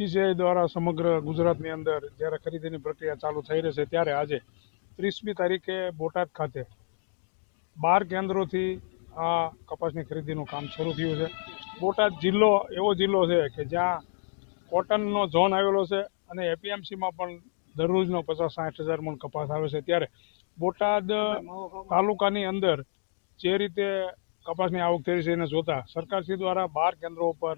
CCI દ્વારા સમગ્ર ગુજરાતની અંદર જ્યારે ખરીદીની પ્રક્રિયા ચાલુ થઈ રહી છે ત્યારે આજે ત્રીસમી તારીખે બોટાદ ખાતે બાર કેન્દ્રોથી આ કપાસની ખરીદીનું કામ શરૂ થયું છે. બોટાદ જિલ્લો એવો જિલ્લો છે કે જ્યાં કોટનનો ઝોન આવેલો છે અને એપીએમસીમાં પણ દરરોજનો પચાસ સાઠ હજાર મણ કપાસ આવે છે. ત્યારે બોટાદ તાલુકાની અંદર જે રીતે કપાસની આવક થઈ છે એને જોતા સરકારશ્રી દ્વારા બાર કેન્દ્રો ઉપર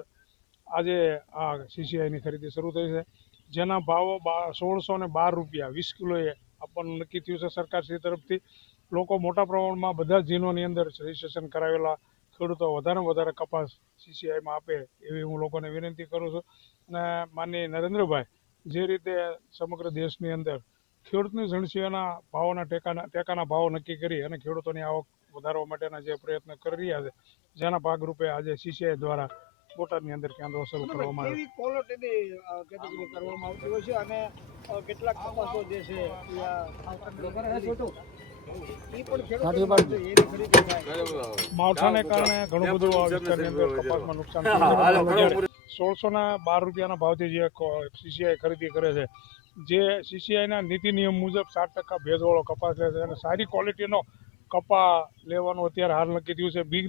આજે આ સીસીઆઈની ખરીદી શરૂ થઈ છે. જેના ભાવો સોળસો ને બાર રૂપિયા, વીસ કિલોએ આપવાનું નક્કી થયું છે સરકારશ્રી તરફથી. લોકો મોટા પ્રમાણમાં બધા જિલ્લોની અંદર રજીસ્ટ્રેશન કરાવેલા ખેડૂતો વધારે વધારે કપાસ સીસીઆઈમાં આપે એવી હું લોકોને વિનંતી કરું છું. અને માનની નરેન્દ્રભાઈ, જે રીતે સમગ્ર દેશની અંદર ખેડૂતની જણસીઓના ભાવોના ટેકાના ટેકાના ભાવો નક્કી કરી અને ખેડૂતોની આવક વધારવા માટેના જે પ્રયત્ન કરી રહ્યા છે, જેના ભાગરૂપે આજે સીસીઆઈ દ્વારા બોટાદની અંદર કેન્દ્રો શરૂ કરવામાં આવે ક્વોલિટીની કેટેગરી કરવામાં આવતી હોય છે અને કેટલાક તપાસો જે છે એ આ ઈ પણ ખેડૂતો એની ખરીદી થાય માવઠાને કારણે ઘણું બધું આ વિસ્તારની અંદર કપાસમાં નુકસાન થયું સોળસો ના બાર રૂપિયાના ભાવથી જે સીસીઆઈ ખરીદી કરે છે જે સીસીઆઈના નીતિ નિયમ મુજબ સાત ટકા ભેજવાળો કપાસ લે છે અને સારી ક્વોલિટીનો કપા લેવાનું અત્યારે હાલ નક્કી થયું છે. બી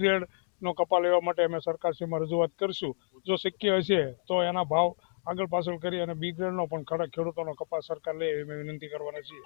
ગ્રેડનો કપા લેવા માટે અમે સરકારશ્રીમાં રજૂઆત કરશું. જો શક્ય હશે તો એના ભાવ આગળ પાછળ કરી અને બી ગ્રેડનો પણ ખરા ખેડૂતોનો કપાસ સરકાર લે એવી વિનંતી કરવાના છીએ.